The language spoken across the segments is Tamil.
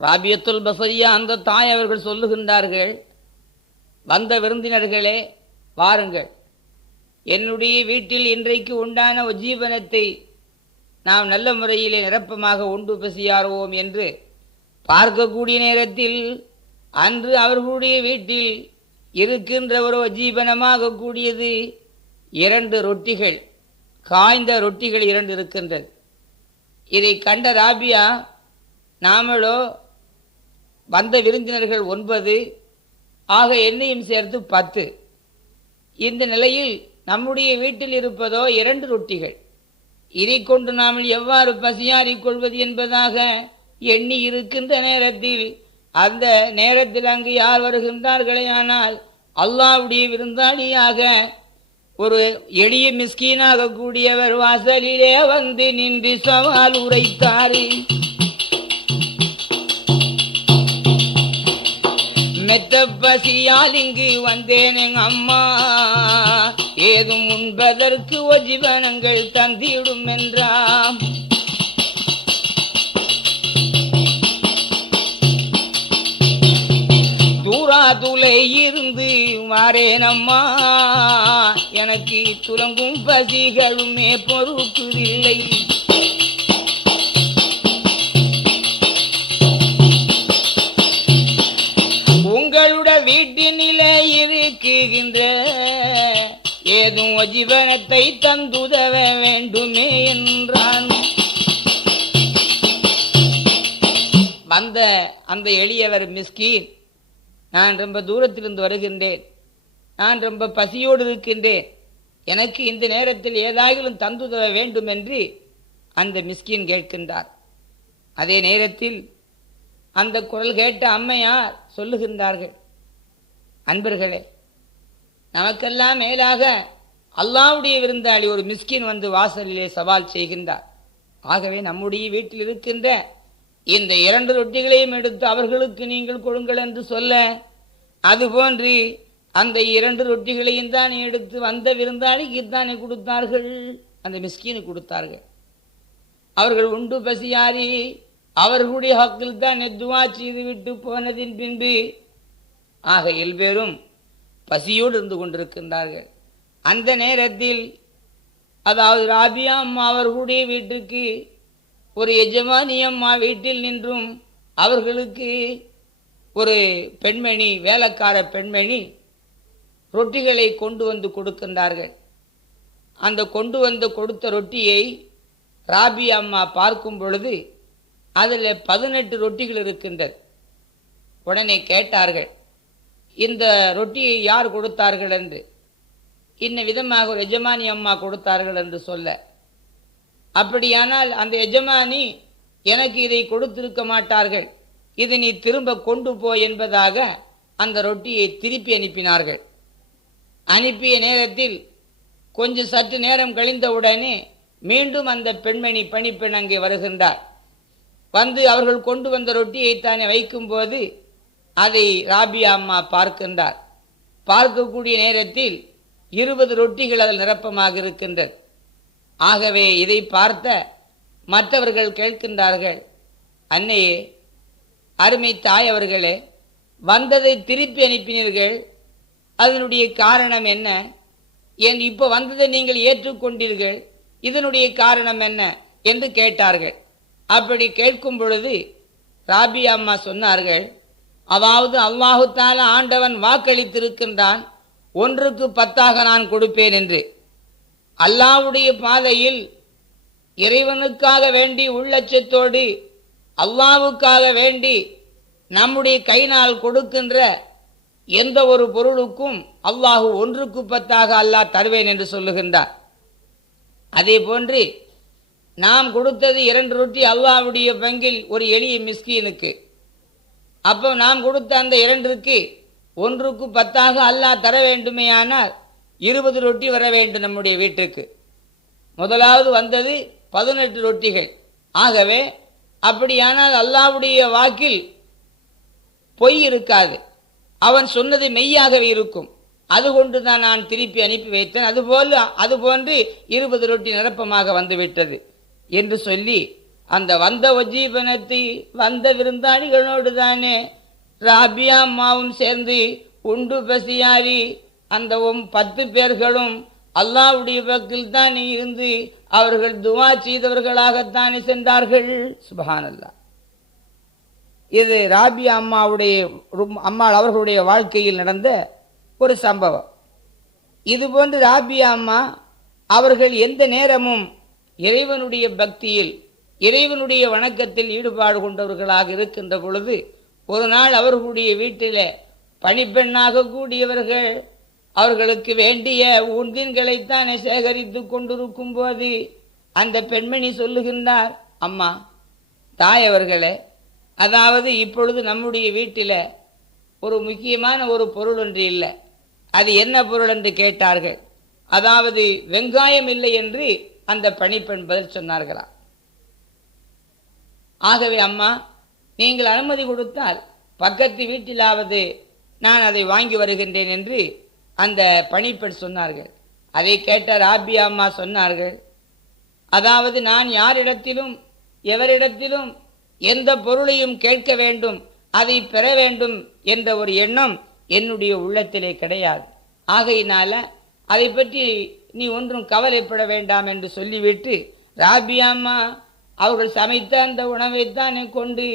ராபியத்துல் பஸரியா அந்த தாய் அவர்கள் சொல்லுகின்றார்கள், வந்த விருந்தினர்களே வாருங்கள், என்னுடைய வீட்டில் இன்றைக்கு உண்டான உஜ்ஜீவனத்தை நாம் நல்ல முறையிலே நிரப்பமாக உண்டு பசியாறுவோம் என்று பார்க்கக்கூடிய நேரத்தில் அன்று அவர்களுடைய வீட்டில் இருக்கின்ற ஒரு உஜ்ஜீவனமாக கூடியது 2 ரொட்டிகள், காய்ந்த ரொட்டிகள் 2 இருக்கின்றது. இதை கண்ட ராபியா, நாமளோ வந்த விருந்தினர்கள் 9, ஆக என்னையும் சேர்த்து 10. இந்த நிலையில் நம்முடைய வீட்டில் இருப்பதோ 2 ரொட்டிகள். இதை கொண்டு நாம் எவ்வாறு பசியாறிக் கொள்வது என்பதாக எண்ணி இருக்கின்ற நேரத்தில், அந்த நேரத்தில் அங்கு யார் வருகின்றார்களே ஆனால் அல்லாஹ்வுடைய விருந்தாளியாக ஒரு எளிய மிஸ்கீனாக கூடியவர் வாசலிலே வந்து நின்று சவால் உரைத்தாரு. மெத்த பசியால் இங்கு வந்தேன் எங்க அம்மா, ஏதும் உண்பதற்கு ஒஜிபனங்கள் தந்திடும் என்றாம். தூராதுலை இருந்து வாரேனம்மா, எனக்கு துலங்கும் பசிகளுமே பொறுப்புதில்லை. உங்களுடைய வீட்டினிலே இருக்குகின்ற ஏதும் ஜீவனத்தை தந்துதவ வேண்டுமே என்றான். வந்த அந்த எளியவர் மிஸ்கீன், நான் ரொம்ப தூரத்திலிருந்து வருகின்றேன், நான் ரொம்ப பசியோடு இருக்கின்றேன், எனக்கு இந்த நேரத்தில் ஏதாயிலும் தந்துதவ வேண்டும் என்று அந்த மிஸ்கீன் கேட்கின்றார். அதே நேரத்தில் அந்த குரல் கேட்ட அம்மையார் சொல்லுகின்றார்கள், அன்பர்களே, நமக்கெல்லாம் மேலாக அல்லாஹ்வுடைய விருந்தாளி ஒரு மிஸ்கின் வந்து வாசலிலே சவால் செய்கின்றார். ஆகவே நம்முடைய வீட்டில் இருக்கின்ற இந்த 2 ரொட்டிகளையும் எடுத்து அவர்களுக்கு நீங்கள் கொடுங்கள் என்று சொல்ல, அதுபோன்று அந்த 2 ரொட்டிகளையும் தான் எடுத்து வந்த விருந்தாளிக்கு தானே கொடுத்தார்கள், அந்த மிஸ்கினு கொடுத்தார்கள். அவர்கள் உண்டு பசியாரி அவர்களுடைய ஹக்கில் தான் துவா செய்து விட்டு போனதின் பின்பு ஆக எல்பேரும் பசியோடு இருந்து கொண்டிருக்கின்றார்கள். அந்த நேரத்தில் அதாவது ராபியா அம்மா அவர்களுடைய வீட்டுக்கு ஒரு எஜமானி அம்மா வீட்டில் நின்றும் அவர்களுக்கு ஒரு பெண்மணி, வேலைக்கார பெண்மணி ரொட்டிகளை கொண்டு வந்து கொடுக்கின்றார்கள். அந்த கொண்டு வந்து கொடுத்த ரொட்டியை ராபியா அம்மா பார்க்கும் பொழுது அதில் 18 ரொட்டிகள் இருக்கின்றது. உடனே கேட்டார்கள், இந்த ரொட்டியை யார் கொடுத்தார்கள் என்று. இன்ன விதமாக ஒரு எஜமானி அம்மா கொடுத்தார்கள் என்று சொல்ல, அப்படியானால் அந்த எஜமானி எனக்கு இதை கொடுத்திருக்க மாட்டார்கள், இதை நீ திரும்ப கொண்டு போ என்பதாக அந்த ரொட்டியை திருப்பி அனுப்பினார்கள். அனுப்பிய நேரத்தில் கொஞ்சம் சற்று நேரம் கழிந்தவுடனே மீண்டும் அந்த பெண்மணி பணிப்பெண் அங்கே வருகின்றார். வந்து அவர்கள் கொண்டு வந்த ரொட்டியை தானே வைக்கும்போது அதை ராபியா அம்மா பார்க்கின்றார். பார்க்கக்கூடிய நேரத்தில் 20 ரொட்டிகள் அதில் நிரப்பமாக இருக்கின்றது. ஆகவே இதை பார்த்த மற்றவர்கள் கேட்கின்றார்கள், அன்னையே, அருமை தாய் அவர்களே, வந்ததை திருப்பி அனுப்பினீர்கள், அதனுடைய காரணம் என்ன? ஏன் இப்போ வந்ததை நீங்கள் ஏற்றுக்கொண்டீர்கள், இதனுடைய காரணம் என்ன என்று கேட்டார்கள். அப்படி கேட்கும் பொழுது ராபியா அம்மா சொன்னார்கள், அதாவது அல்லாஹு தஆலா ஆண்டவன் வாக்களித்திருக்கின்றான், 1க்கு 10 நான் கொடுப்பேன் என்று. அல்லாஹ்வுடைய பாதையில் இறைவனுக்காக வேண்டி உள்ளச்சத்தோடு அல்லாஹ்வுக்காக வேண்டி நம்முடைய கையினால் கொடுக்கின்ற எந்த ஒரு பொருளுக்கும் அல்லாஹ் 1க்கு 10 அல்லாஹ் தருவேன் என்று சொல்லுகின்றார். அதே போன்று நாம் கொடுத்தது 2 ரொட்டி அல்லாஹ்வுடைய பங்கில் ஒரு எளிய மிஸ்கீனுக்கு. அப்போ நாம் கொடுத்த அந்த 2க்கு 1க்கு 10 அல்லாஹ் தர வேண்டுமேயானால் 20 ரொட்டி வர வேண்டும் நம்முடைய வீட்டுக்கு. முதலாவது வந்தது 18 ரொட்டிகள். ஆகவே அப்படியானால் அல்லாஹ்வுடைய வாக்கில் பொய் இருக்காது, அவன் சொன்னது மெய்யாகவே இருக்கும். அதுகொண்டு தான் நான் திருப்பி அனுப்பி வைத்தேன். அதுபோன்று 20 ரொட்டி நிரப்பமாக வந்துவிட்டது என்று சொல்லி அந்த வந்த வஜீபனத்தை வந்த விருந்தாளிகளோடு தானே ராபியா அம்மாவும் சேர்ந்து உண்டு பசியாரி அந்த 10 பேர்களும் அல்லாஹ்வுடைய பக்கத்தில் தானே இருந்து அவர்கள் துவா செய்தவர்களாகத்தானே சென்றார்கள். சுப்ஹானல்லாஹ். இது ராபியா அம்மாள் அவர்களுடைய வாழ்க்கையில் நடந்த ஒரு சம்பவம். இதுபோன்று ராபியா அம்மா அவர்கள் எந்த நேரமும் இறைவனுடைய பக்தியில் இறைவனுடைய வணக்கத்தில் ஈடுபாடு கொண்டவர்களாக இருக்கின்ற பொழுது ஒரு நாள் அவர்களுடைய வீட்டில் பணிப்பெண்ணாக கூடியவர்கள் அவர்களுக்கு வேண்டிய உண்டின்களைத்தானே சேகரித்து கொண்டிருக்கும் போது அந்த பெண்மணி சொல்லுகின்றார், அம்மா தாயவர்களே, அதாவது இப்பொழுது நம்முடைய வீட்டில் ஒரு முக்கியமான ஒரு பொருள் ஒன்று இல்லை. அது என்ன பொருள் என்று கேட்டார்கள். அதாவது வெங்காயம் இல்லை என்று அந்த பணிப்பெண் பதில் சொன்னார்களாம். ஆகவே அம்மா, நீங்கள் அனுமதி கொடுத்தால் பக்கத்து வீட்டிலாவது நான் அதை வாங்கி வருகின்றேன் என்று அந்த பணிப்பெண் சொன்னார்கள். அதை கேட்ட ராபியா அம்மா சொன்னார்கள், அதாவது நான் யாரிடத்திலும் எவரிடத்திலும் எந்த பொருளையும் கேட்க வேண்டும், அதை பெற வேண்டும் என்ற ஒரு எண்ணம் என்னுடைய உள்ளத்திலே கிடையாது. ஆகையினால அதை பற்றி நீ ஒன்றும் கவலைப்பட வேண்டாம் என்று சொல்லிவிட்டு ராபியா அம்மா அவர்கள் சமைத்த அந்த உணவைத்தானே கொண்டு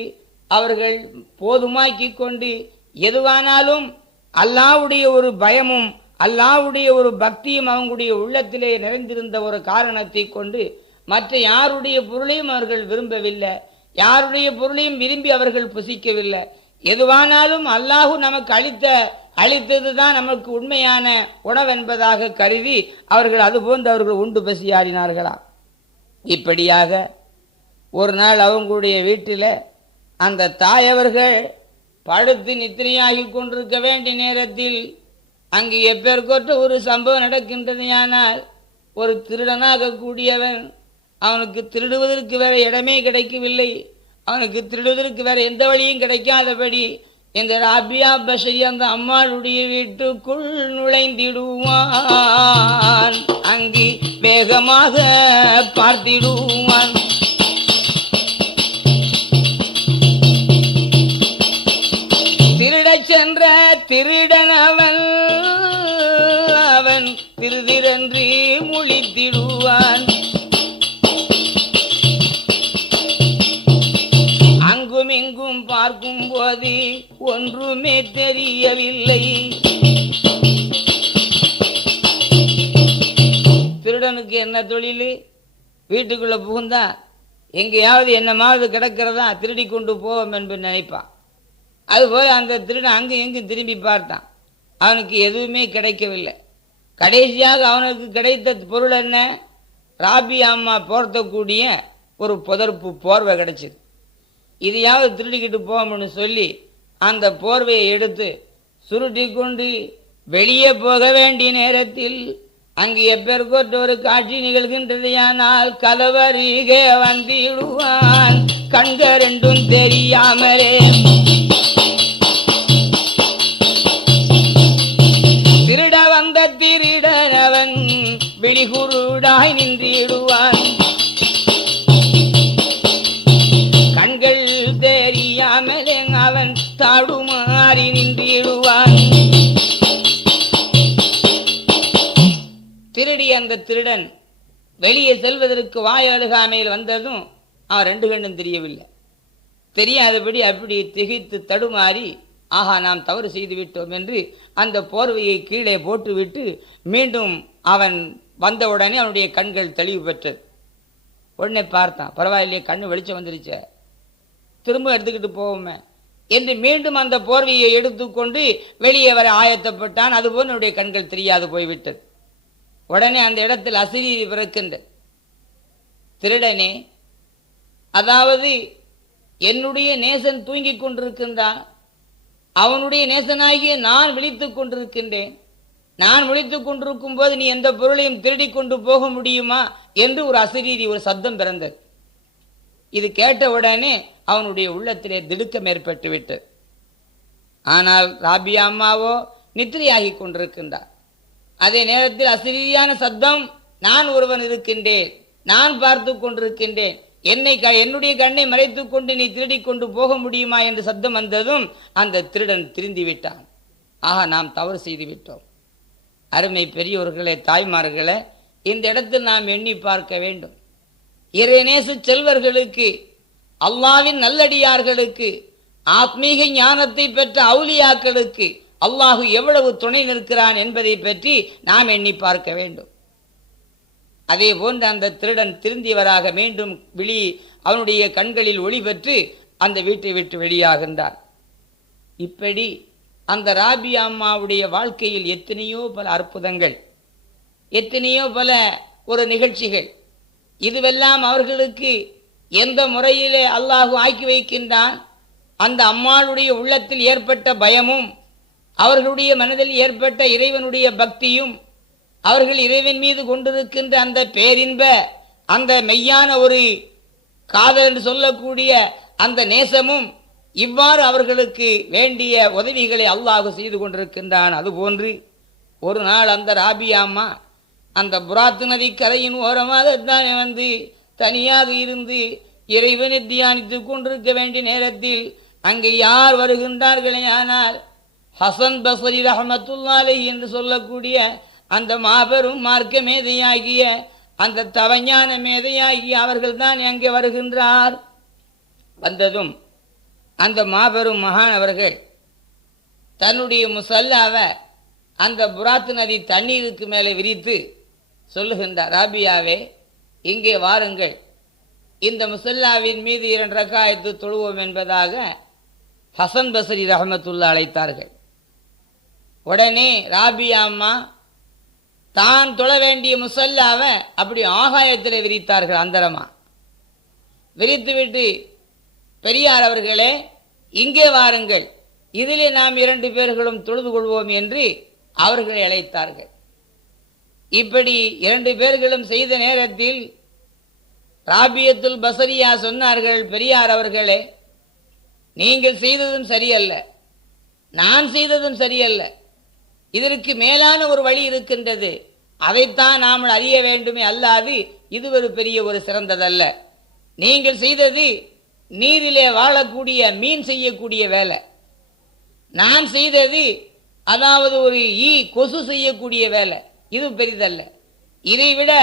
அவர்கள் போதுமாக்கி கொண்டு எதுவானாலும் அல்லாஹ்வுடைய ஒரு பயமும் அல்லாஹ்வுடைய ஒரு பக்தியும் அவங்களுடைய உள்ளத்திலே நிறைந்திருந்த ஒரு காரணத்தை கொண்டு மற்ற யாருடைய பொருளையும் அவர்கள் விரும்பவில்லை, யாருடைய பொருளையும் விரும்பி அவர்கள் புசிக்கவில்லை. எதுவானாலும் அல்லாஹ் நமக்கு அளித்ததுதான் நமக்கு உண்மையான உணவென்பதாக கருதி அவர்கள் அதுபோன்று அவர்கள் உண்டு பசியாடினார்களாம். இப்படியாக ஒரு நாள் அவங்களுடைய வீட்டில் அந்த தாயவர்கள் படுத்து நித்திரையாகி கொண்டிருக்க வேண்டிய நேரத்தில் அங்கு எப்பேற்கொற்ற ஒரு சம்பவம் நடக்கின்றது. ஆனால் ஒரு திருடனாக கூடியவன், அவனுக்கு திருடுவதற்கு வேற இடமே கிடைக்கவில்லை, அவனுக்கு திருடுவதற்கு வேற எந்த வழியும் கிடைக்காதபடி இந்த ராபியா பஷரி அந்த அம்மாளுடைய வீட்டுக்குள் நுழைந்திடுவான். அங்கு வேகமாக பார்த்திடுவான். திருடச் சென்ற திருடன் அவன் திருதிரன்று முழித்திடுவான். அங்கும் இங்கும் பார்க்கும் போது ஒன்றுமே தெரியவில்லை. திருடனுக்கு என்ன தொழில்? வீட்டுக்குள்ள புகுந்தா எங்கேயாவது என்னமாவது கிடக்கிறதா திருடி கொண்டு போவோம் என்று நினைப்பான். அதுபோல அந்த திருடன் அங்கு எங்கும் திரும்பி பார்த்தான், அவனுக்கு எதுவுமே கிடைக்கவில்லை. கடைசியாக அவனுக்கு கிடைத்த பொருள் என்ன? ராபியா அம்மா போர்த்தக்கூடிய ஒரு புதர்ப்பு போர்வை கிடைச்சிது. இதையாவது திருடிக்கிட்டு போவோம்னு சொல்லி அந்த போர்வையை எடுத்து சுருட்டி கொண்டு வெளியே போக வேண்டிய நேரத்தில் அங்கு எப்பேற்கொற்ற ஒரு காட்சி நிகழ்கின்றதையானால் கதவருக வந்திடுவான். கண்கள் ரெண்டும் தெரியாமலே திருட வந்த திருடனவன் விழிகுருடாய் நின்றிடுவான். கண்கள் தெரியாமலே அவன் தாடுமாறி நின்றிடுவான். திருடி அந்த திருடன் வெளியே செல்வதற்கு வாய் அழுகாமையில் வந்ததும் அவன் 2 கண்ணும் தெரியவில்லை. தெரியாதபடி அப்படி திகைத்து தடுமாறி, ஆஹா நாம் தவறு செய்து விட்டோம் என்று அந்த போர்வையை கீழே போட்டுவிட்டு மீண்டும் அவன் வந்தவுடனே அவனுடைய கண்கள் தெளிவு பெற்றது. உடனே பார்த்தான், பரவாயில்லையே கண்ணு வெளிச்சம் வந்துருச்சே, திரும்ப எடுத்துக்கிட்டு போவோமே என்று மீண்டும் அந்த போர்வையை எடுத்துக்கொண்டு வெளியே வர ஆயத்தப்பட்டான். அதுபோல் அவனுடைய கண்கள் தெரியாது போய்விட்டது. உடனே அந்த இடத்தில் அசிரீரி பிறக்கின்ற, திருடனே, அதாவது என்னுடைய நேசன் தூங்கிக் கொண்டிருக்கின்றான், அவனுடைய நேசனாகிய நான் விழித்துக் கொண்டிருக்கின்றேன். நான் விழித்துக் கொண்டிருக்கும் போது நீ எந்த பொருளையும் திருடி கொண்டு போக முடியுமா என்று ஒரு அசிரீரி, ஒரு சத்தம் பிறந்தது. இது கேட்ட உடனே அவனுடைய உள்ளத்திலே திடுக்கம் ஏற்பட்டு விட்டது. ஆனால் ராபியா அம்மாவோ நித்திரையாகி கொண்டிருக்கின்றார். அதே நேரத்தில் அசிரியான சத்தம், நான் ஒருவன் இருக்கின்றேன், நான் பார்த்து கொண்டிருக்கின்றேன் என்னுடைய கண்ணை மறைத்துக் கொண்டு நீ திருடிக் கொண்டு போக முடியுமா என்று சத்தம் வந்ததும் அந்த திருடன் திருந்தி விட்டான். ஆக நாம் தவறு செய்து விட்டோம். அருமை பெரியோர்களே, தாய்மார்களே, இந்த இடத்தில் நாம் எண்ணி பார்க்க வேண்டும். இறைநேச செல்வர்களுக்கு, அல்லாவின் நல்லடியார்களுக்கு, ஆத்மீக ஞானத்தை பெற்ற அவுலியாக்களுக்கு அல்லாஹு எவ்வளவு துணை நிற்கிறான் என்பதை பற்றி நாம் எண்ணி பார்க்க வேண்டும். அதே போன்று அந்த திருடன் திருந்தியவராக மீண்டும் அவனுடைய கண்களில் ஒளி பெற்று அந்த வீட்டை விட்டு வெளியாகின்றார். இப்படி அந்த ராபியா அம்மாவுடைய வாழ்க்கையில் எத்தனையோ பல அற்புதங்கள், எத்தனையோ பல ஒரு நிகழ்ச்சிகள், இதுவெல்லாம் அவர்களுக்கு எந்த முறையிலே அல்லாஹு ஆக்கி வைக்கின்றான். அந்த அம்மாளுடைய உள்ளத்தில் ஏற்பட்ட பயமும், அவர்களுடைய மனதில் ஏற்பட்ட இறைவனுடைய பக்தியும், அவர்கள் இறைவன் மீது கொண்டிருக்கின்ற அந்த பேரின்ப, அந்த மெய்யான ஒரு காதல் என்று சொல்லக்கூடிய அந்த நேசமும், இவ்வாறு அவர்களுக்கு வேண்டிய உதவிகளை அல்லாஹ் செய்து கொண்டிருக்கின்றான். அதுபோன்று ஒரு நாள் அந்த ராபியா அம்மா அந்த புராத்து நதி கரையின் ஓரமாக தான் வந்து தனியாக இருந்து இறைவனை தியானித்துக் கொண்டிருக்க வேண்டிய நேரத்தில் அங்கே யார் வருகின்றார்களே ஆனால் ஹசன் பஸ்ரி ரஹ்மத்துல்லாஹி அலைஹி என்று சொல்லக்கூடிய அந்த மாபெரும் மார்க்க மேதையாகிய அந்த தவஞான மேதையாகிய அவர்கள் தான் அங்கே வருகின்றார். வந்ததும் அந்த மாபெரும் மகான் அவர்கள் தன்னுடைய முசல்லாவை அந்த புராத்து நதி தண்ணீருக்கு மேலே விரித்து சொல்லுகின்றார், ராபியாவே, இங்கே வாருங்கள், இந்த முசல்லாவின் மீது 2 ரக்காயத்து தொழுவோம் என்பதாக ஹசன் பஸ்ரி ரஹ்மத்துல்லாஹி அழைத்தார்கள். உடனே ராபியா அம்மா தான் தொழ வேண்டிய முசல்லாவை அப்படி ஆகாயத்தில் விரித்தார்கள். அந்தரமா விரித்துவிட்டு, பெரியார் அவர்களே, இங்கே வாருங்கள், இதிலே நாம் 2 பேர்களும் தொழுது கொள்வோம் என்று அவர்களை அழைத்தார்கள். இப்படி 2 பேர்களும் செய்த நேரத்தில் ராபியத்துல் பஸ்ரியா சொன்னார்கள், பெரியார் அவர்களே, நீங்கள் செய்ததும் சரியல்ல, நான் செய்ததும் சரியல்ல, இதற்கு மேலான ஒரு வழி இருக்கின்றது, அதைத்தான் நாம் அறிய வேண்டுமே, அல்லாது இது ஒரு பெரிய ஒரு சிறந்ததல்ல. நீங்கள் செய்தது நீரிலே வாழக்கூடிய மீன் செய்யக்கூடிய வேலை, நான் செய்தது அதாவது ஒரு கொசு செய்யக்கூடிய வேலை, இது பெரிதல்ல. இதைவிட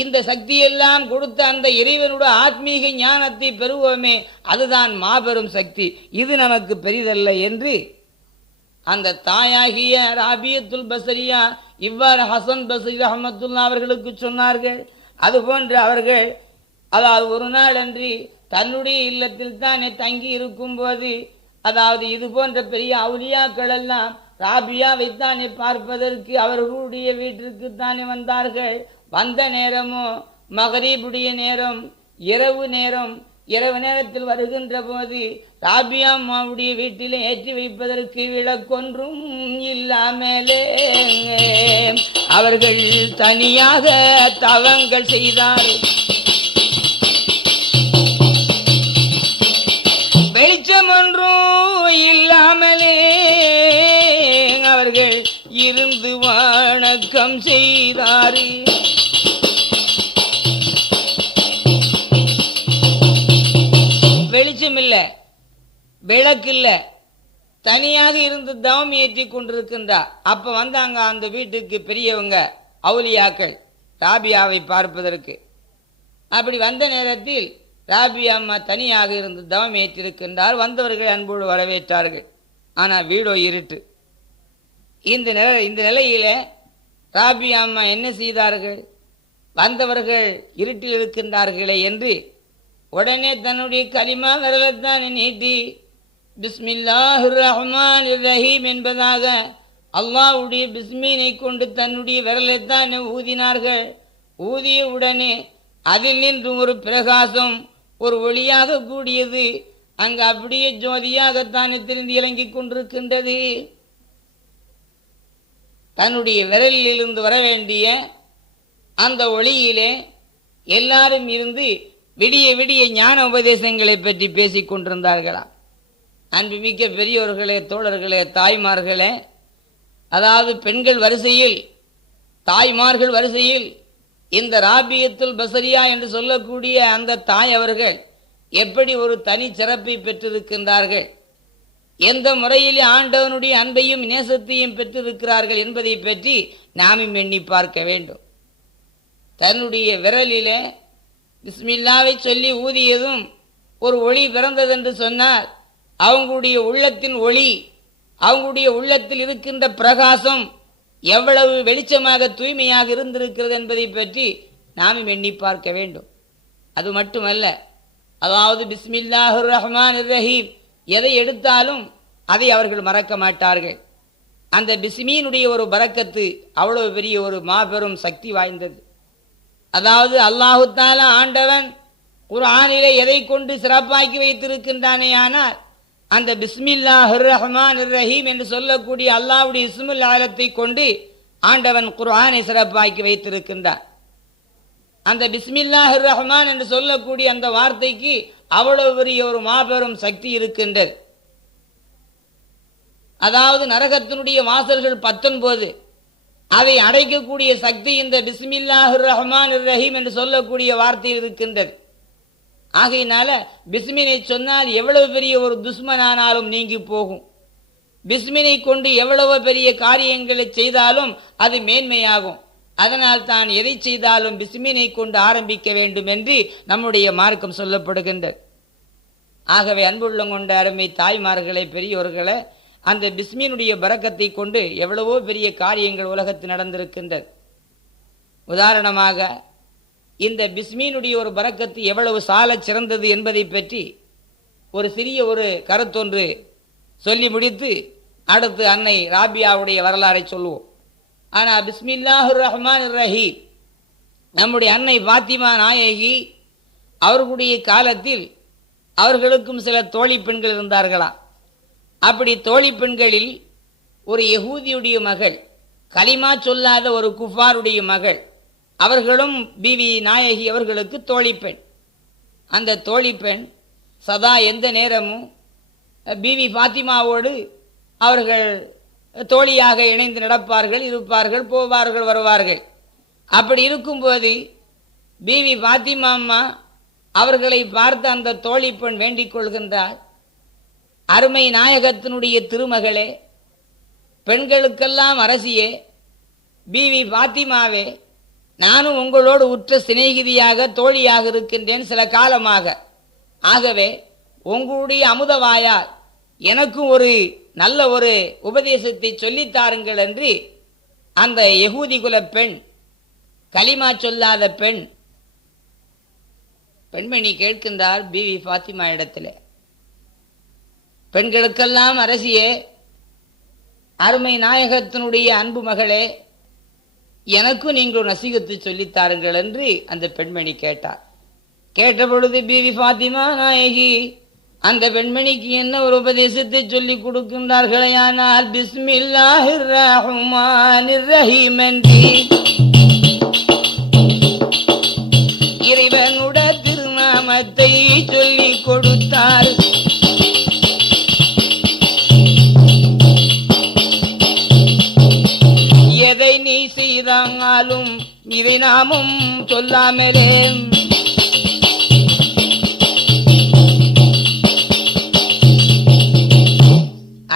இந்த சக்தியெல்லாம் கொடுத்த அந்த இறைவனுடைய ஆத்மீக ஞானத்தை பெறுவோமே, அதுதான் மாபெரும் சக்தி, இது நமக்கு பெரிதல்ல என்று அந்த தாயாகிய ராபியத்துல் பஸ்ரியா இவ்வாறு ஹசன் பஸ்ரி ரஹ்மத்துல்லாஹி அவர்களுக்கு சொன்னார்கள். அதுபோன்று அவர்கள் அதாவது ஒரு நாள் அன்றி தன்னுடைய இல்லத்தில் தானே தங்கி இருக்கும் போது, அதாவது இது போன்ற பெரிய அவுலியாக்கள் எல்லாம் ராபியாவைத்தானே பார்ப்பதற்கு அவர்களுடைய வீட்டிற்கு தானே வந்தார்கள். வந்த நேரமோ மகரீபுடைய நேரம், இரவு நேரம். இரவு நேரத்தில் வருகின்ற போது ராபியா அம்மாவுடைய வீட்டிலே ஏற்றி வைப்பதற்கு விளக்கொன்றும் இல்லாமலே அவர்கள் தனியாக தவங்கள் செய்தார். வெளிச்சம் ஒன்றும் இல்லாமலே அவர்கள் இருந்து வணக்கம் செய்தார். வெளிச்சம் இல்லை, விளக்கு இல்லை, தனியாக இருந்து தவம் ஏற்றி கொண்டிருக்கின்றார். அப்ப வந்தாங்க அந்த வீட்டுக்கு பெரியவங்க, அவுலியாக்கள், ராபியாவை பார்ப்பதற்கு. அப்படி வந்த நேரத்தில் ராபியா அம்மா தனியாக இருந்து தவம் ஏற்றிருக்கின்றார். வந்தவர்கள் அன்போடு வரவேற்றார்கள். ஆனால் வீடோ இருட்டு. இந்த நிலையில ராபியா அம்மா என்ன செய்தார்கள்? வந்தவர்கள் இருட்டில் இருக்கின்றார்களே என்று உடனே தன்னுடைய கலிமா விரலத்தான் நீட்டி பிஸ்மில்லாஹிர் ரஹ்மானிர் ரஹீம் என்பதாக அல்லாஹ்வுடைய பிஸ்மீனை கொண்டு தன்னுடைய விரலைத்தான் ஊதினார்கள். ஊதிய உடனே அதில் நின்று ஒரு பிரகாசம், ஒரு ஒளியாக கூடியது அங்கு அப்படியே ஜோதியாகத்தானே திரிந்து இறங்கிக் கொண்டிருக்கின்றது. தன்னுடைய விரலில் இருந்து வர வேண்டிய அந்த ஒளியிலே எல்லாரும் இருந்து விடிய விடிய ஞான உபதேசங்களை பற்றி பேசிக் கொண்டிருந்தார்களாம். அன்புமிக்க பெரியோர்களே, தோழர்களே, தாய்மார்களே, அதாவது பெண்கள் வரிசையில், தாய்மார்கள் வரிசையில் இந்த ராபியத்துல் பசரியா என்று சொல்லக்கூடிய அந்த தாய் அவர்கள் எப்படி ஒரு தனி சிறப்பை பெற்றிருக்கின்றார்கள், எந்த முறையில் ஆண்டவனுடைய அன்பையும் நேசத்தையும் பெற்றிருக்கிறார்கள் என்பதை பற்றி நாமும் எண்ணி பார்க்க வேண்டும். தன்னுடைய விரலிலே பிஸ்மில்லாவை சொல்லி ஊதியதும் ஒரு ஒளி பிறந்ததென்று சொன்னால் அவங்களுடைய உள்ளத்தின் ஒளி, அவங்களுடைய உள்ளத்தில் இருக்கின்ற பிரகாசம் எவ்வளவு வெளிச்சமாக தூய்மையாக இருந்திருக்கிறது என்பதை பற்றி நாமும் எண்ணி பார்க்க வேண்டும். அது மட்டுமல்ல, அதாவது பிஸ்மில்லாஹிர் ரஹ்மானிர் ரஹீம் எதை எடுத்தாலும் அதை அவர்கள் மறக்க மாட்டார்கள். அந்த பிஸ்மியினுடைய ஒரு பரக்கத்து அவ்வளவு பெரிய ஒரு மாபெரும் சக்தி வாய்ந்தது. அதாவது அல்லாஹு தஆலா ஆண்டவன் குர்ஆனிலே எதை கொண்டு சிறப்பாக்கி வைத்திருக்கின்றானே, ஆனால் அந்த பிஸ்மில்லாஹிர் ரஹ்மானிர் ரஹீம் என்று சொல்லக்கூடிய அல்லாஹ்வுடைய இஸ்முல் ஆலத்தை கொண்டு ஆண்டவன் குர்ஆனை சிறப்பாக்கி வைத்திருக்கின்றான். அந்த பிஸ்மில்லாஹிர் ரஹ்மான் என்று சொல்லக்கூடிய அந்த வார்த்தைக்கு அவ்வளவு பெரிய ஒரு மாபெரும் சக்தி இருக்கின்றது. அதாவது நரகத்தினுடைய வாசல்கள் 19 அதை அடைக்கக்கூடிய சக்தி இந்த பிஸ்மில்லாஹிர் ரஹ்மானிர் ரஹீம் என்று சொல்லக்கூடிய வார்த்தையில் இருக்கின்றது. ஆகையினால பிஸ்மினை சொன்னால் எவ்வளவு பெரிய ஒரு துஷ்மனானாலும் நீங்கி போகும். பிஸ்மினை கொண்டு எவ்வளவு பெரிய காரியங்களை செய்தாலும் அது மேன்மையாகும். அதனால் தான் எதை செய்தாலும் பிஸ்மினை கொண்டு ஆரம்பிக்க வேண்டும் என்று நம்முடைய மார்க்கம் சொல்லப்படுகின்றது. ஆகவே அன்புள்ள கொண்ட அருமை தாய்மார்களே, பெரியோர்களே, அந்த பிஸ்மினுடைய பரக்கத்தை கொண்டு எவ்வளவோ பெரிய காரியங்கள் உலகத்தில் நடந்திருக்கின்றது. உதாரணமாக இந்த பிஸ்மினுடைய ஒரு பரக்கத்து எவ்வளவு சால சிறந்தது என்பதை பற்றி ஒரு சிறிய ஒரு கருத்தொன்று சொல்லி முடித்து அடுத்து அன்னை ராபியாவுடைய வரலாறை சொல்லுவோம். ஆனால் பிஸ்மில்லாஹிர் ரஹ்மானிர் ரஹீம் நம்முடைய அன்னை பாத்திமா நாயகி அவர்களுடைய காலத்தில் அவர்களுக்கும் சில தோழி பெண்கள் இருந்தார்களாம். அப்படி தோழி பெண்களில் ஒரு யகூதியுடைய மகள், கலிமா சொல்லாத ஒரு குஃபாருடைய மகள், அவர்களும் பிவி நாயகி அவர்களுக்கு தோழி பெண். அந்த தோழி பெண் சதா எந்த நேரமும் பிவி பாத்திமாவோடு அவர்கள் தோழியாக இணைந்து நடப்பார்கள், இருப்பார்கள், போவார்கள், வருவார்கள். அப்படி இருக்கும்போது பிவி பாத்திமா அம்மா அவர்களை பார்த்து அந்த தோழி பெண் வேண்டிக் கொள்கின்றார், அருமை நாயகத்தினுடைய திருமகளே, பெண்களுக்கெல்லாம் அரசியே, பிவி பாத்திமாவே, நானும் உங்களோடு உற்ற சிநேகிதியாக தோழியாக இருக்கின்றேன் சில காலமாக. ஆகவே உங்களுடைய அமுதவாயால் எனக்கும் ஒரு நல்ல ஒரு உபதேசத்தை சொல்லித்தாருங்கள் என்று அந்த யகூதி குல பெண், கலிமா சொல்லாத பெண் பெண்மணி கேட்கின்றார் பிவி பாத்திமா இடத்துல, பெண்களுக்கெல்லாம் அரசியே, அருமை நாயகத்தினுடைய அன்பு மகளே, எனக்கும் நீங்கள் நசீகத்து சொல்லித்தாருங்கள் என்று அந்த பெண்மணி கேட்டார். கேட்ட பொழுது பிவி பாத்திமா நாயகி அந்த பெண்மணிக்கு என்ன ஒரு உபதேசத்தை சொல்லி கொடுக்கின்றார்களேயானால், பிஸ்மில்லாஹிர் ரஹ்மானிர் ரஹீம் என்று இறைவனுடைய திருநாமத்தை சொல்லி கொடுத்தார். எதை நீ செய்தாலும் இதை நாமும் சொல்லாமலே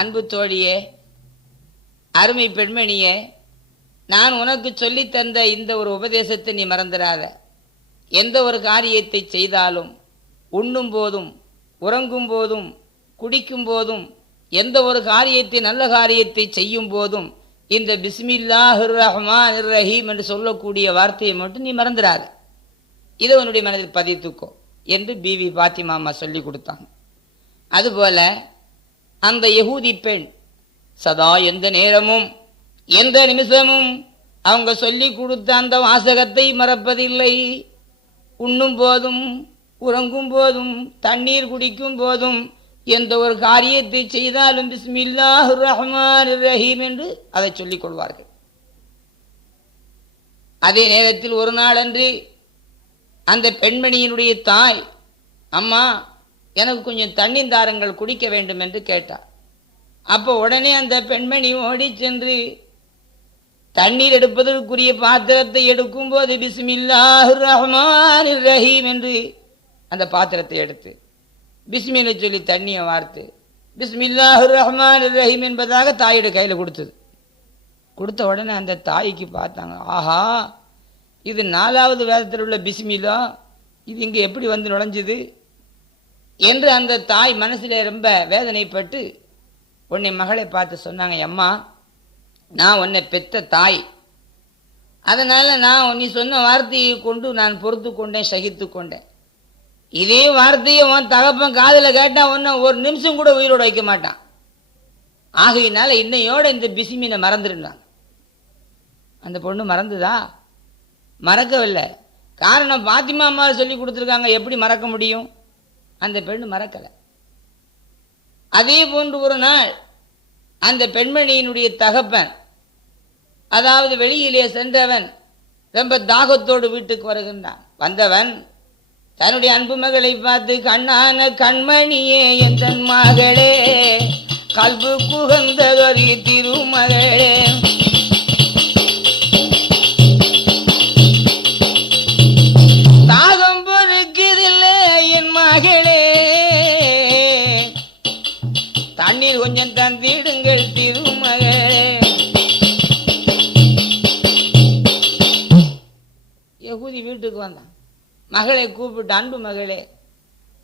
அன்பு தோழியே, அருமை பெண்மணியே, நான் உனக்கு சொல்லி தந்த இந்த ஒரு உபதேசத்தை நீ மறந்துடாத. எந்த ஒரு காரியத்தை செய்தாலும், உண்ணும் போதும், உறங்கும் போதும், குடிக்கும் போதும், எந்த ஒரு காரியத்தை நல்ல காரியத்தை செய்யும் போதும் இந்த பிஸ்மில்லாஹிர் ரஹ்மானிர் ரஹீம் என்று சொல்லக்கூடிய வார்த்தையை மட்டும் நீ மறந்துடாத. இதை உன்னுடைய மனதில் பதித்துக்கோ என்று பிவி பாத்திமா அம்மா சொல்லி கொடுத்தாங்க. அதுபோல அந்த யகூதி பெண் சதா எந்த நேரமும் எந்த நிமிஷமும் அவங்க சொல்லி கொடுத்த அந்த வாசகத்தை மறப்பதில்லை. உண்ணும் போதும், உறங்கும் போதும், தண்ணீர் குடிக்கும் போதும், எந்த ஒரு காரியத்தை செய்தாலும் பிஸ்மில்லாஹிர் ரஹ்மானிர் ரஹீம் என்று அதை சொல்லிக் கொள்வார்கள். அதே நேரத்தில் ஒரு நாளன்று அந்த பெண்மணியினுடைய தாய், அம்மா எனக்கு கொஞ்சம் தண்ணீர் தாருங்கள், குடிக்க வேண்டும் என்று கேட்டார். அப்போ உடனே அந்த பெண்மணி ஓடி சென்று தண்ணீர் எடுப்பதற்குரிய பாத்திரத்தை எடுக்கும் போது பிஸ்மில்லாஹிர் ரஹ்மானிர் ரஹீம் என்று அந்த பாத்திரத்தை எடுத்து பிஸ்மில்லை சொல்லி தண்ணியை வார்த்து பிஸ்மில்லாஹிர் ரஹ்மானிர் ரஹீம் என்பதாக தாயோட கையில் கொடுத்தது. கொடுத்த உடனே அந்த தாய்க்கு பார்த்தாங்க, ஆஹா, இது 4வது வேதத்தில் உள்ள பிஸ்மில்லா, இது இங்கே எப்படி வந்து நுழைஞ்சுது என்று அந்த தாய் மனசிலே ரொம்ப வேதனைப்பட்டு உன்னை மகளை பார்த்து சொன்னாங்க, அம்மா, நான் உன்னை பெத்த தாய், அதனால் நான் நீ சொன்ன வார்த்தையை கொண்டு நான் பொறுத்து கொண்டேன், சகித்து கொண்டேன். இதே வார்த்தையை உன் தகப்பன் காதில் கேட்டால் ஒன்று ஒரு நிமிஷம் கூட உயிரோடு வைக்க மாட்டான். ஆகையினால இன்னையோட இந்த பிஸ்மினை மறந்துருந்தாங்க. அந்த பொண்ணு மறந்துதா? மறக்கவில்லை. காரணம் பாத்திமா அம்மா சொல்லி கொடுத்துருக்காங்க, எப்படி மறக்க முடியும்? அந்த பெண்ணு மறக்கலை. அதே போன்று ஒரு நாள் அந்த பெண்மணியினுடைய தகப்பன், அதாவது வெளியிலே சென்றவன் ரொம்ப தாகத்தோடு வீட்டுக்கு வருகின்றான். வந்தவன் தன்னுடைய அன்பு மகளை பார்த்து, கண்ணான கண்மணியே என் மகளே, கல்பு குகந்தவரி திருமகளே, தாகம் பொறுக்குதில்லை என் மகளே, தண்ணீர் கொஞ்சம் தந்திடுங்கள் திருமகளே. யகூதி வீட்டுக்கு வந்தான். மகளை கூப்பிட்டு, அன்பு மகளே,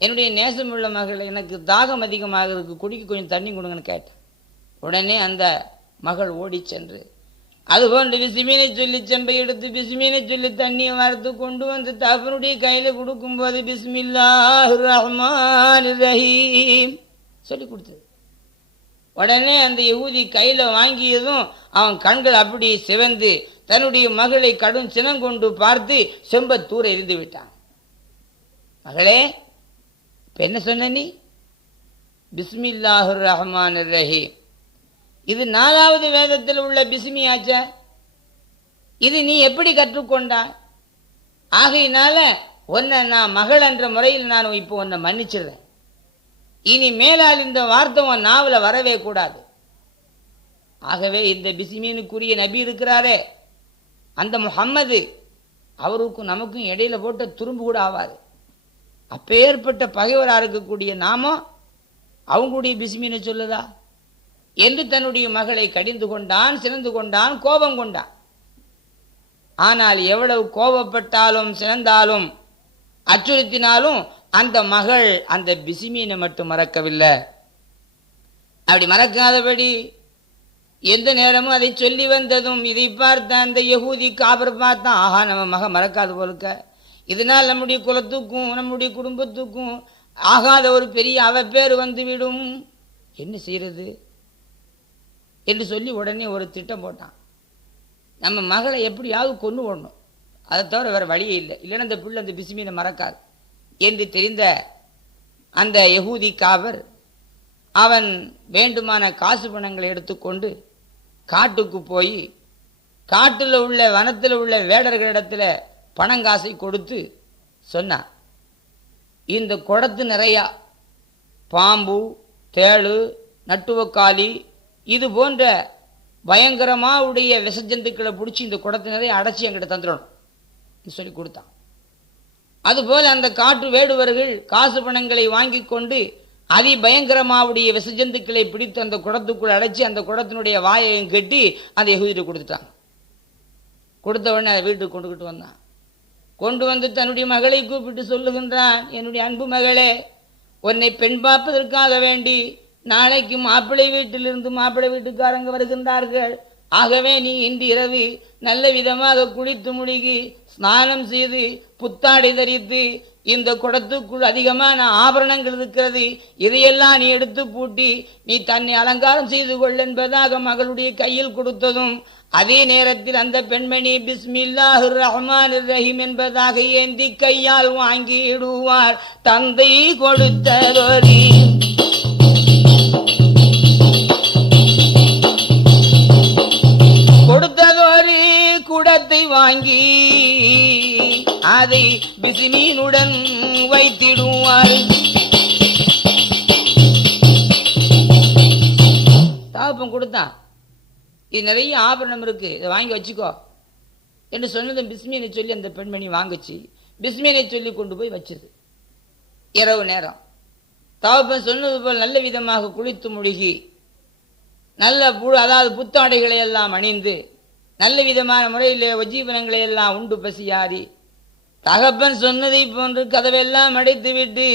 என்னுடைய நேசமுள்ள மகளே, எனக்கு தாகம் அதிகமாக இருக்கு, குடிக்க கொஞ்சம் தண்ணி கொடுங்கன்னு கேட்டேன். உடனே அந்த மகள் ஓடி சென்று அதுபோன்று பிஸ்மினை சொல்லி செம்பை எடுத்து பிஸ்மினை சொல்லி தண்ணியை வார்த்து கொண்டு வந்து தகப்பனுடைய கையில் கொடுக்கும்போது பிஸ்மில்லாஹிர் ரஹ்மானிர் ரஹீம் சொல்லி கொடுத்தது. உடனே அந்த யகூதி கையில் வாங்கியதும் அவன் கண்கள் அப்படி சிவந்து தன்னுடைய மகளை கடும் சினங்கொண்டு பார்த்து செம்பத்தூர எரிந்து விட்டான். மகளே, இப்போ என்ன சொன்ன நீ? பிஸ்மில்லாஹிர் ரஹ்மானிர் ரஹீம், இது 4வது வேதத்தில் உள்ள பிஸ்மியாச்ச, இது நீ எப்படி கற்றுக்கொண்டா? ஆகையினால உன்னை நான் மகள் என்ற முறையில் நான் இப்போ உன்னை மன்னிச்சிடுறேன். இனி மேலால் இந்த வார்த்தை உன் நாவில் வரவே கூடாது. ஆகவே இந்த பிஸ்மினுக்குரிய நபி இருக்கிறாரே அந்த முஹம்மது, அவருக்கும் நமக்கும் இடையில போட்ட துரும்பு கூட ஆகாது. அப்பேற்பட்ட பகைவராக இருக்கக்கூடிய நாமோ அவங்களுடைய பிஸ்மினை சொல்லுதா என்று தன்னுடைய மகளை கடிந்து கொண்டான், சினந்து கொண்டான், கோபம் கொண்டான். ஆனால் எவ்வளவு கோபப்பட்டாலும் சினந்தாலும் அச்சுறுத்தினாலும் அந்த மகள் அந்த பிஸ்மினை மட்டும் மறக்கவில்லை. அப்படி மறக்காதபடி எந்த நேரமும் அதை சொல்லி வந்ததும் இதை பார்த்த அந்த யகூதி காபர் பார்த்தான், ஆஹா, நம்ம மக மறக்காது போலுக்க, இதனால் நம்முடைய குலத்துக்கும் நம்முடைய குடும்பத்துக்கும் ஆகாத ஒரு பெரிய அவப்பேறு வந்துவிடும், என்ன செய்யறது என்று சொல்லி உடனே ஒரு திட்டம் போட்டான். நம்ம மகளை எப்படியாவது கொண்டு போடணும், அதை தவிர வேற வழியே இல்லை, இல்லைன்னா அந்த பிள்ளை அந்த பிஸ்மினை மறக்காது என்று தெரிந்த அந்த யகூதி காபர் அவன் வேண்டுமான காசு பணங்களை எடுத்துக்கொண்டு காட்டுக்கு போய் காட்டில் உள்ள வனத்தில் உள்ள வேடர்களிடத்தில் பணங்காசை கொடுத்து சொன்னான், இந்த குடத்து நிறையா பாம்பு, தேளு, நட்டுவக்காளி இது போன்ற பயங்கரமாக உடைய விஷஜந்துக்களை பிடிச்சி இந்த குடத்து நிறைய அடைச்சி என்கிட்ட தந்துடணும் சொல்லி கொடுத்தான். அதுபோல் அந்த காட்டு வேடுவர்கள் காசு பணங்களை வாங்கி கொண்டு அதி பயங்கரமாவுடைய விசஜந்துக்களை பிடித்து அந்த குடத்துக்குள் அடைச்சி அந்த குடத்தினுடைய வாயையும் கட்டி அந்த யகூதிட்டு கொடுத்துட்டான். கொடுத்த உடனே அதை வீட்டுக்கு கொண்டுகிட்டு வந்தான். கொண்டு வந்து தன்னுடைய மகளை கூப்பிட்டு சொல்லுகின்றான், என்னுடைய அன்பு மகளே, உன்னை பெண் பார்ப்பதற்காக வேண்டி நாளைக்கு மாப்பிள்ளை வீட்டிலிருந்து மாப்பிள்ளை வீட்டுக்காரங்க வருகின்றார்கள். ஆகவே நீ இன்று இரவு நல்ல விதமாக குளித்து முழுகி ஸ்நானம் செய்து புத்தாடை தரித்து இந்த குடத்துக்குள் அதிகமான ஆபரணங்கள் இருக்கிறது, இதையெல்லாம் நீ எடுத்து பூட்டி நீ தன்னை அலங்காரம் செய்து கொள் என்பதாக மகளுடைய கையில் கொடுத்ததும் அதே நேரத்தில் அந்த பெண்மணி பிஸ்மில்லாஹிர் ரஹ்மானிர் ரஹீம் என்பதாக ஏந்தி கையால் வாங்கிடுவார். தந்தை கொடுத்ததொரு குடத்தை வாங்கி அதை பிஸ்மினுடன் வைத்திடுவார். தாப்பம் கொடுத்தான். இது நிறைய ஆபரணம் இருக்கு, இதை வாங்கி வச்சுக்கோ என்று சொன்னதும் பிஸ்மியை சொல்லி அந்த பெண்மணி வாங்குச்சு. பிஸ்மியை சொல்லி கொண்டு போய் வச்சது. இரவு நேரம் தகப்பன் சொன்னது போல் நல்ல விதமாக குளித்து முழுகி நல்ல அதாவது புத்தாடைகளை எல்லாம் அணிந்து நல்ல விதமான முறையில் உஜ்ஜீவனங்களை எல்லாம் உண்டு பசியாரி தகப்பன் சொன்னதை போன்று கதவெல்லாம் அடைத்து விட்டு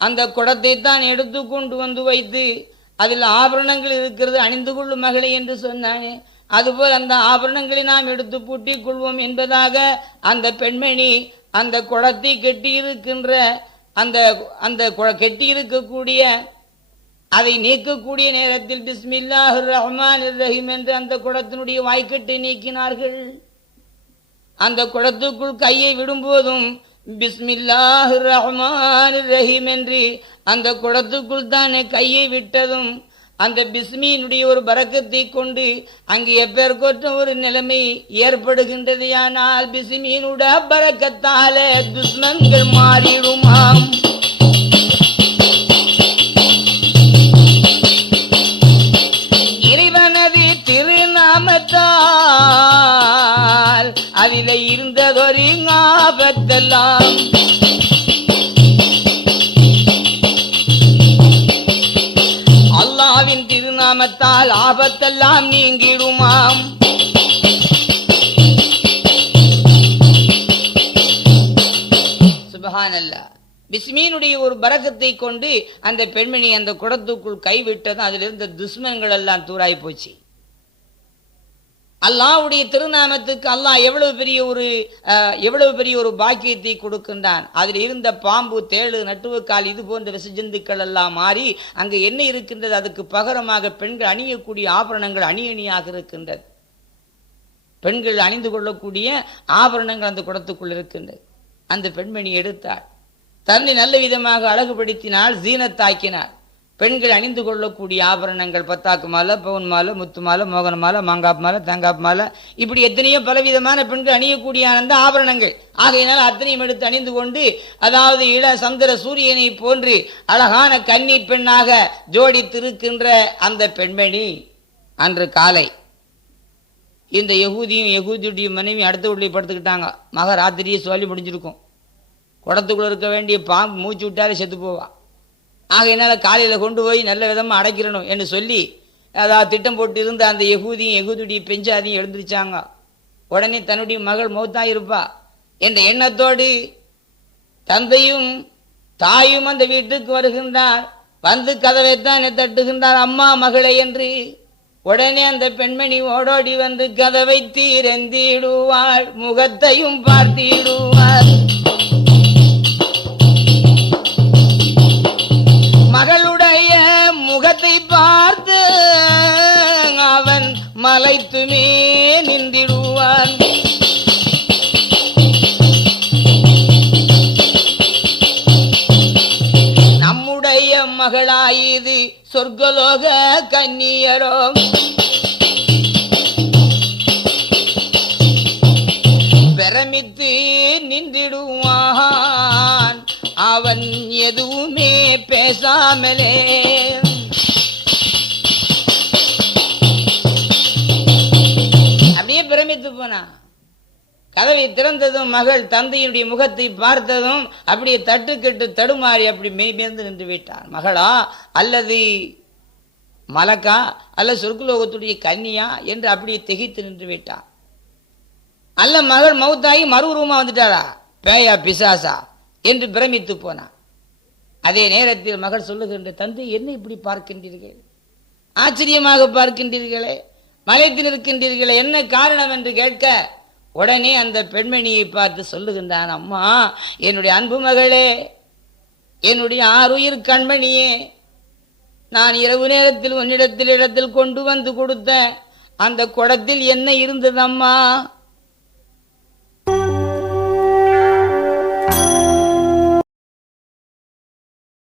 அந்த குடத்தை தான் எடுத்து கொண்டு வந்து வைத்து அதில் ஆபரணங்கள் இருக்கிறது, அணிந்து கொள்ளும் மகளே என்று சொன்னானே, அதுபோல் அந்த ஆபரணங்களை நாம் எடுத்து பூட்டிக் கொள்வோம் என்பதாக அந்த பெண்மணி அந்த குடத்தை கெட்டியிருக்கின்ற அந்த அந்த கெட்டியிருக்கக்கூடிய அதை நீக்கக்கூடிய நேரத்தில் பிஸ்மில்லாஹிர் ரஹ்மானிர் ரஹீம் என்று அந்த குடத்தினுடைய வாய்க்கட்டை நீக்கினார்கள். அந்த குடத்துக்குள் கையை விடும்போதும் பிஸ்மில்லாஹிர் ரஹ்மானிர் ரஹீம் என்று அந்த குடத்துக்குள் தானே கையை விட்டதும் அந்த பிஸ்மியினுடைய ஒரு பரக்கத்தை கொண்டு அங்கு எப்பேற்கொற்ற ஒரு நிலைமை ஏற்படுகின்றது. ஆனால் பிஸ்மியினுடைய பரக்கத்தால துஷ்மன்கள் மாறிடுமாம். இறைவனது திருநாமத்தால் அதில இருந்ததொரு ஆபத்தெல்லாம் அல்லாஹ்வின் திருநாமத்தால் ஆபத்தெல்லாம் நீங்கிடுமாம். சுப்ஹானல்லாஹ். பிஸ்மியினுடைய ஒரு பரக்கத்தை கொண்டு அந்த பெண்மணி அந்த குடத்துக்குள் கைவிட்டதும் அதில் இருந்த துஷ்மன்கள் எல்லாம் தூராய் போச்சு. அல்லாஹ்வுடைய திருநாமத்துக்கு அல்லாஹ் எவ்வளவு பெரிய ஒரு பாக்கியத்தை கொடுக்கின்றான். அதில் இருந்த பாம்பு, தேளு, நட்டுவக்கால் இது போன்ற விசஜந்துக்கள் எல்லாம் மாறி அங்கே என்ன இருக்கின்றது, அதுக்கு பகரமாக பெண்கள் அணியக்கூடிய ஆபரணங்கள் அணியணியாக இருக்கின்றது. பெண்கள் அணிந்து கொள்ளக்கூடிய ஆபரணங்கள் அந்த குடத்துக்குள் இருக்கின்றது. அந்த பெண்மணி எடுத்தாள், தன்னை நல்ல விதமாக அழகுபடுத்தினாள், ஜீனத்தாக்கினாள். பெண்கள் அணிந்து கொள்ளக்கூடிய ஆபரணங்கள் பத்தாக்கு மாலை, பவுன் மாலை, முத்து மாலை, மோகன மாலை, மாங்காப்பு மாலை, தேங்காப்பு மாலை, இப்படி எத்தனையோ பலவிதமான பெண்கள் அணியக்கூடிய அந்த ஆபரணங்கள். ஆகையினால் அத்தனையும் எடுத்து அணிந்து கொண்டு அதாவது இள சந்திர சூரியனை போன்று அழகான கன்னி பெண்ணாக ஜோடித்திருக்கின்ற அந்த பெண்மணி அன்று காலை இந்த யகூதியுடைய மனைவி அடுத்த வீட்டில் படுத்துக்கிட்டாங்க. மக ராத்திரியே சொல்லி முடிஞ்சிருக்கும். குடத்துக்குள்ள இருக்க வேண்டிய பாம்பு மூச்சு விட்டாலே செத்து போவா. ஆகையினால காலையில் கொண்டு போய் நல்ல விதமாக அடைக்கிறணும் என்று சொல்லி அதாவது திட்டம் போட்டு இருந்த அந்த யகூதியுடைய பெஞ்சாதியும் எழுந்திருச்சாங்க. உடனே தன்னுடைய மகள் மௌத்தாக இருப்பா என்ற எண்ணத்தோடு தந்தையும் தாயும் அந்த வீட்டுக்கு வருகின்றார். வந்து கதவைத்தான் தட்டுகின்றார், அம்மா மகளே என்று. உடனே அந்த பெண்மணி ஓடோடி வந்து கதவை தீரந்திடுவாள், முகத்தையும் பார்த்திடுவாள். மகளுடைய முகத்தை பார்த்து அவன் மலைத்துமே நின்றிடுவான். நம்முடைய மகளாயிது சொர்க்கலோக கன்னியரோ, பிரமித்து நின்றிடுவான் அவன் எதுவுமே பேசாமலே. அப்படியே பிரமித்து போனா. கதவை திறந்ததும் மகள் தந்தையினுடைய முகத்தை பார்த்ததும் அப்படியே தட்டுக்கெட்டு தடுமாறி அப்படி மெய்மேர்ந்து நின்று விட்டான். மகளா அல்லது மலக்கா அல்ல சொர்க்கலோகத்துடைய கன்னியா என்று அப்படியே திகைத்து நின்று விட்டான். அல்ல மகள் மௌத்தாகி மறுரூமா வந்துட்டாளா, பேயா பிசாசா என்று பிரமித்து போனான். அதே நேரத்தில் மகள் சொல்லுகின்ற, தந்தை என்ன இப்படி பார்க்கின்றீர்கள், ஆச்சரியமாக பார்க்கின்றீர்களே, மலைத்து நிற்கின்றீர்களே, என்ன காரணம் என்று கேட்க உடனே அந்த பெண்மணியை பார்த்து சொல்லுகின்றான், அம்மா என்னுடைய அன்பு மகளே, என்னுடைய ஆறுயிர் கண்மணியே, நான் இரவு நேரத்தில் உன்னிடத்தில் கொண்டு வந்து கொடுத்த அந்த குடத்தில் என்ன இருந்தது அம்மா,